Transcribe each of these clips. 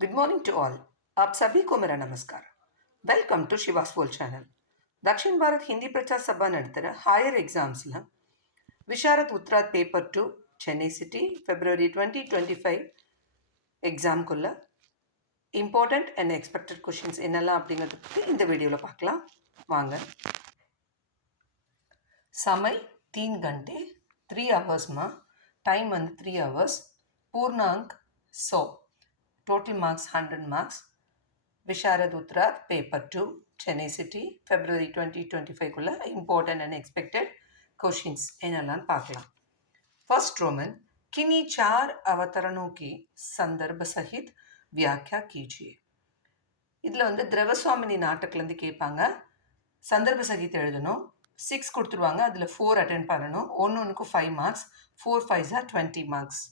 Good morning to all. आप सभी को मेरा नमस्कार। वेलकम टू शिवास बोल चैनल. दक्षिण भारत हिंदी प्रचार सभा ನಡೆತರ ಹೈಯರ್ ಎಕ್ಸಾಮ್ಸ್ಲ Visharad Uttarardh paper 2 Chennai city February 2025 எக்ஸாம்குள்ள இம்பார்ட்டண்ட் அண்ட் எக்ஸ்பெக்டட் கொஷின்ஸ் என்னெல்லாம் அப்படிங்கிறத பற்றி இந்த வீடியோவில் பார்க்கலாம் வாங்க. समय 3 घंटे 3 hours टाइम வந்து 3 hours, पूर्णांक 100, total marks 100 marks. Visharad Uttarardh paper 2 Chennai city February 2025 कुள்ள important and expected questions என்னெல்லாம் பார்க்கலாம். फर्स्ट रोमन, किन्हीं 4 अवतरणों की संदर्भ सहित व्याख्या कीजिए. இதில் வந்து திரவசுவாமினி நாட்டுக்குலேருந்து கேட்பாங்க. சந்தர்ப்ப சகித் எழுதணும். 6 கொடுத்துருவாங்க. அதில் 4 அட்டென்ட் பண்ணணும். ஒன்றுக்கும் 5 மார்க்ஸ். 4 5 20 மார்க்ஸ்.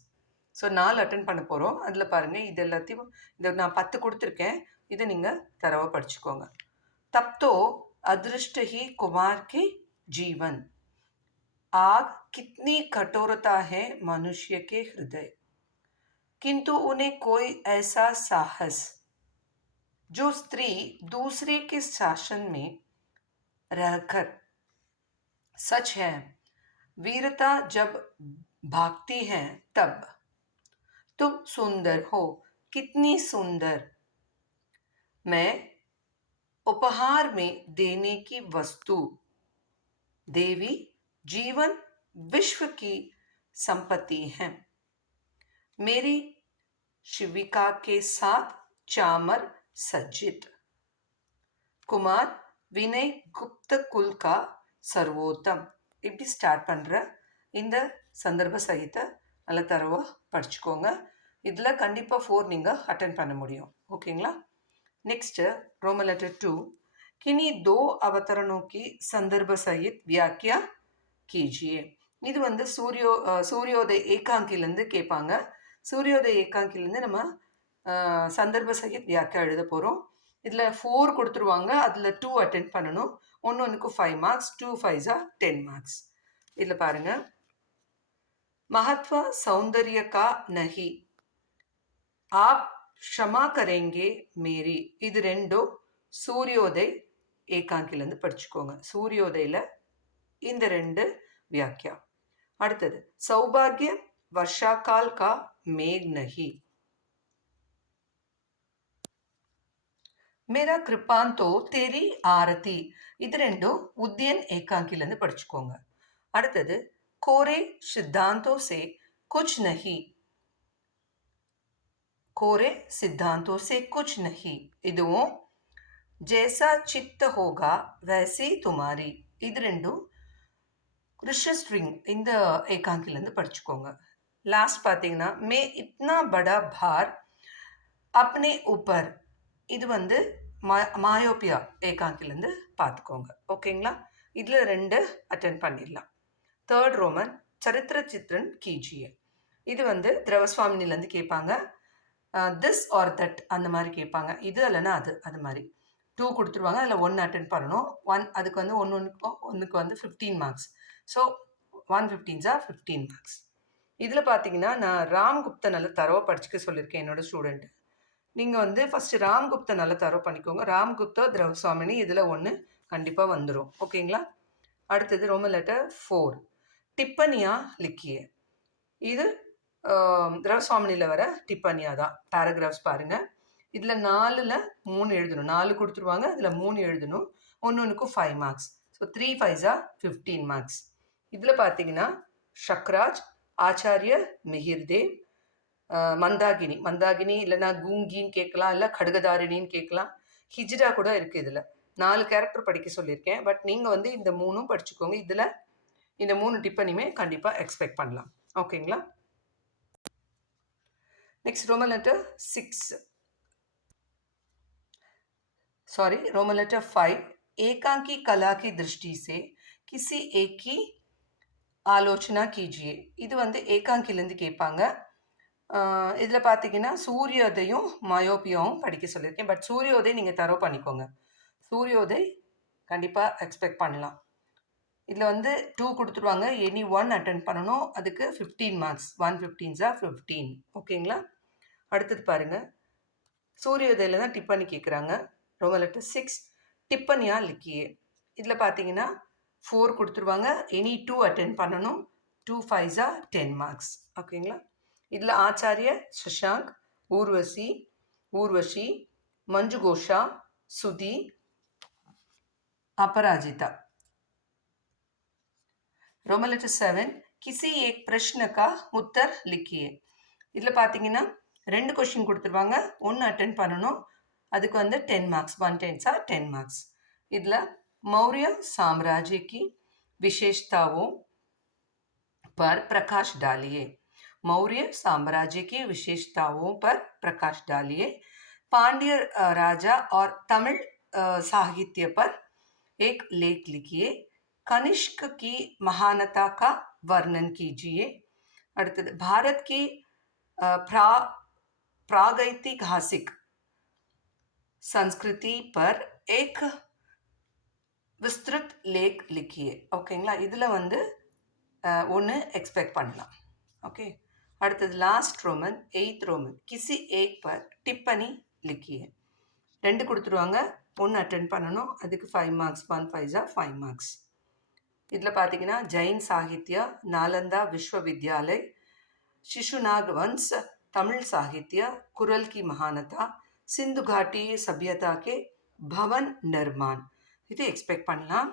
ஸோ 4 அட்டென்ட் பண்ண போகிறோம். அதில் பாருங்கள், இது எல்லாத்தையும் இதை நான் 10 கொடுத்துருக்கேன். இதை நீங்கள் தரவாக படிச்சுக்கோங்க. तब तो अदृष्ट ही कुमार के जीवन, आग कितनी कठोरता है मनुष्य के हृदय, किंतु उन्हें कोई ऐसा साहस जो स्त्री दूसरे के शासन में रहकर सच है. वीरता जब भागती है तब तुम सुंदर हो, कितनी सुंदर. मैं उपहार में देने की वस्तु, देवी जीवन विश्व की संपत्ति है. मेरी शिविका के साथ चामर सज्जित. कुमार विनय गुप्त कुल का सर्वोत्तम. இப்படி ஸ்டார்ட் பண்ணுற இந்த சந்தர்ப்ப சகித நல்ல தரவா படிச்சுக்கோங்க. இதில் கண்டிப்பாக 4 நீங்கள் அட்டென்ட் பண்ண முடியும். ஓகேங்களா? नेक्स्ट रोमन लेटर 2, किन्हीं 2 अवतरणों की संदर्भ सहित व्याख्या कीजिए. இது வந்து சூரியோதய ஏகாங்கிலேருந்து கேட்பாங்க. சூரியோதய ஏகாங்கிலேருந்து நம்ம சந்தர்ப்ப சகித் வியாக்கியா எழுத போகிறோம். இதில் 4 கொடுத்துருவாங்க. அதில் 2 அட்டென்ட் பண்ணணும். ஒன்றுக்கு 5 மார்க்ஸ். 2 5 10 மார்க்ஸ். இதில் பாருங்கள், महत्व सौंदर्य का नहीं, आप க்ஷமா கரேங்கே மேரி. இது ரெண்டும் சூரியோதய் ஏகாங்கிலேருந்து படிச்சுக்கோங்க. சூரியோதயில் இந்த 2 வியாக்கியா. அடுத்தது, சௌபாகிய வர்ஷாகால் கா மேக் நஹி, மேரா கிருப்பாந்தோ தேரி ஆரதி. இது ரெண்டும் உத்தியன் ஏகாங்கிலேருந்து படிச்சுக்கோங்க. அடுத்தது, கோரே சித்தாந்தோ சே குச் நஹி, कोरे सिद्धांतों से कुछ नहीं. இதுவும் जैसा चित्त होगा वैसी तुम्हारी. இது ரெண்டும் ரிஷஸ்ட்ரிங் இந்த ஏகாங்கிலேருந்து படிச்சுக்கோங்க. லாஸ்ட் பார்த்தீங்கன்னா, மே இத்னா படா பார் அப்னே ஊப்பர். இது வந்து மாயோப்பியா ஏகாங்கிலேருந்து பார்த்துக்கோங்க. ஓகேங்களா? இதில் 2 அட்டென்ட் பண்ணிடலாம். தேர்ட் ரோமன், சரித்திர சித்ரன் கீஜியே. இது வந்து திரவசுவாமினிலேருந்து கேட்பாங்க. திஸ் ஆர் தட் அந்த மாதிரி கேட்பாங்க. இது இல்லைன்னா அது மாதிரி 2 கொடுத்துருவாங்க. அதில் 1 அட்டென்ட் பண்ணணும். 1 அதுக்கு வந்து ஒன்றுக்கு வந்து 15 மார்க்ஸ். So 1 15 15 marks. இதில் பார்த்தீங்கன்னா, நான் ராம்குப்தை நல்லா தரவாக படிச்சுக்க சொல்லியிருக்கேன் என்னோட ஸ்டூடெண்ட்டு. நீங்கள் வந்து ஃபஸ்ட்டு ராம்குப்தை நல்லா தரவு பண்ணிக்கோங்க. ராம்குப்தா திரவசுவாமினி இதில் 1 கண்டிப்பாக வந்துடும். ஓகேங்களா? அடுத்தது ரோமன் லெட்டர் 4, டிப்பனியா லிக்கிய. இது திரவசுவாமினியில் வர டிப்பனியா தான். பேராகிராஃப்ஸ் பாருங்கள். இதில் 4ல் 3 எழுதணும். 4 கொடுத்துருவாங்க. அதில் 3 எழுதணும். ஒன்றுக்கும் 5 மார்க்ஸ். So 3 5 15 marks. இதில் பார்த்தீங்கன்னா, ஷக்ராஜ், ஆச்சாரிய மிஹிர்தேவ், மந்தாகினி இல்லைன்னா கூங்கின்னு கேட்கலாம், இல்லை கடுகதாரிணின்னு கேட்கலாம். ஹிஜ்ரா கூட இருக்குது. இதில் 4 கேரக்டர் படிக்க சொல்லியிருக்கேன். பட் நீங்கள் வந்து இந்த 3ம் படிச்சுக்கோங்க. இதில் இந்த 3 டிப்பனியுமே கண்டிப்பாக எக்ஸ்பெக்ட் பண்ணலாம். ஓகேங்களா? Next roman letter 6, sorry roman letter 5, एकांकी कला की दृष्टि से किसी एक की ஆலோசனா कीजिए. இது வந்து ஏகாங்கிலேருந்து கேட்பாங்க. இதில் பார்த்தீங்கன்னா, சூரியோதயும் மயோப்பியாவும் படிக்க சொல்லியிருக்கேன். பட் சூரியோதய் நீங்கள் தரவு பண்ணிக்கோங்க. சூரியோதய் கண்டிப்பாக எக்ஸ்பெக்ட் பண்ணலாம். இதில் வந்து 2 கொடுத்துருவாங்க. எனி 1 அட்டென்ட் பண்ணணும். அதுக்கு 15 மார்க்ஸ். 1 15 15. ஓகேங்களா? அடுத்தது பாருங்கள், சூரியோதயில் தான் டிப்பனி கேட்குறாங்க. Roman letter 6 டிப்பனியா லிக்கியே. இதில் பார்த்தீங்கன்னா 4 கொடுத்துருவாங்க. எனி 2 அட்டென்ட் பண்ணணும். 2 5s 10 மார்க்ஸ். ஓகேங்களா? இதில் ஆச்சாரிய சஷாங்க், ஊர்வஷி, मंजू घोषा, सुधी, अपराजिता. रोमन लेटर 7 किसी एक प्रश्न का उत्तर लिखिए. இதில் பார்த்தீங்கன்னா 2 கொஷின் கொடுத்துருவாங்க. 1 அட்டென்ட் பண்ணணும். அதுக்கு வந்து 10 மார்க்ஸ். 1 10s 10 marks. இதில் मौर्य साम्राज्य की विशेषताओं पर प्रकाश डालिए. मौर्य साम्राज्य की विशेषताओं पर प्रकाश डालिए. पांड्य राजा और तमिल साहित्य पर एक लेख लिखिए. कनिष्क की महानता का वर्णन कीजिए. அடுத்தது भारत की प्रागैतिहासिक संस्कृति पर एक विस्तृत लेख लिखिए. ஓகேங்களா? இதில் வந்து ஒன்று எக்ஸ்பெக்ட் பண்ணலாம். ஓகே, அடுத்தது லாஸ்ட் ரோமன் 8th ரோமன் கிசி ஏக் பர் டிப்பனி லிக்கியே. 2 கொடுத்துருவாங்க. 1 அட்டென்ட் பண்ணணும். அதுக்கு 5 மார்க்ஸ். 1 5s 5 marks. இதில் பார்த்தீங்கன்னா ஜெயின் சாகித்யா, नालंदा विश्वविद्यालय, शिशुनाग वंश, तमिल साहित्य, कुरल की महानता, सिंधु घाटी सभ्यता के भवन निर्माण. இது எக்ஸ்பெக்ட் பண்ணலாம்.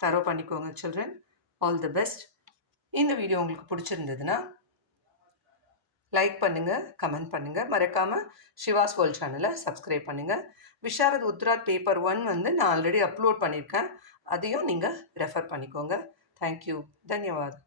தரோ பண்ணிக்கோங்க சில்ட்ரன். All the best. இந்த வீடியோ உங்களுக்கு பிடிச்சிருந்ததுன்னா லைக் பண்ணுங்கள், கமெண்ட் பண்ணுங்கள். மறக்காமல் சிவாஸ் வேர்ல்ட் சேனலை சப்ஸ்கிரைப் பண்ணுங்கள். விஷாரத் உத்ராத் பேப்பர் 1 வந்து நான் ஆல்ரெடி அப்லோட் பண்ணியிருக்கேன். அதையும் நீங்கள் ரெஃபர் பண்ணிக்கோங்க. தேங்க்யூ. தன்யவாத்.